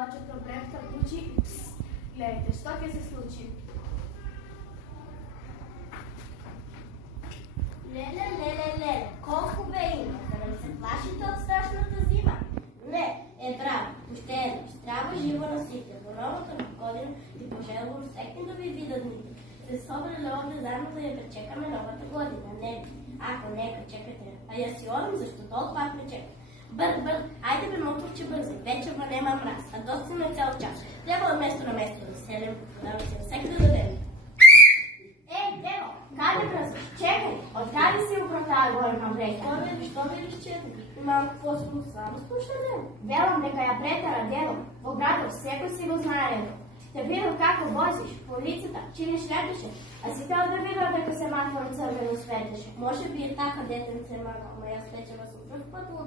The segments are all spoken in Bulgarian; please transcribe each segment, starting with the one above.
Че проблем се случи. Гледайте, що ќе се случи? Леле, колко бе има, да не се плашите от страшната зима? Не, браво, поштено, здраво живо носите, до новата година и пожело всеки да ви видят дните. Се събрали овде заедно да я пречекаме новата година. Не, ако не пречекате, а я си одам, защо толкова пак пречекам? Бърз, айде бе моторче бързи, вече ма нема мраз, а доста ме цял час. Трябва от место на место да селим, да се всеки да дадем. Ей, Дево, каде бръзваш? Чекай, откаде си управлява горе на брега? Що видиш, че имам какво само слушане? Велам дека ја претара Дево, во градот секој си го знае. Те видел како возиш, по улицата, чиниш летеше, а си тел да видел дека семафорот црвено светеше. Може би е така детен семафор, но јас вечера съм пръв път во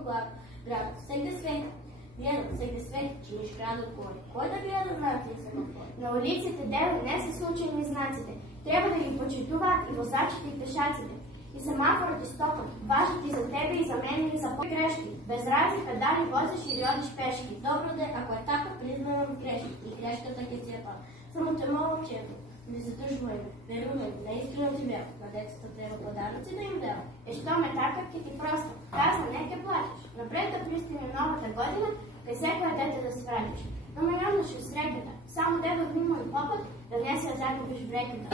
градот. Сегде света. Гледам, сегде света, чиниш градот горе. Кой да гледа знаци и семафори? На улиците Дево не се случайни знаците. Трябва да ги почитуваат и возачите и пешаците. И семафорът и стопът важат и за тебе и за мен и за по-грешки. Без разлика дали возиш или одиш пешки. Добро де, ако е така, признавам грешки. И грешката ќе си е па. Само те молам, чето. Не задържувай ме, верувай, наистина ти вярвам. На децата трябва подаръци да им дава. Що ме така, ке ти просто. Каза, не ке плачеш. Напред да пристигне новата година, кај секоја дете да се вратиш. Но ме нямаше среќата. Само Дево внимай попът, да не се загубиш в реката.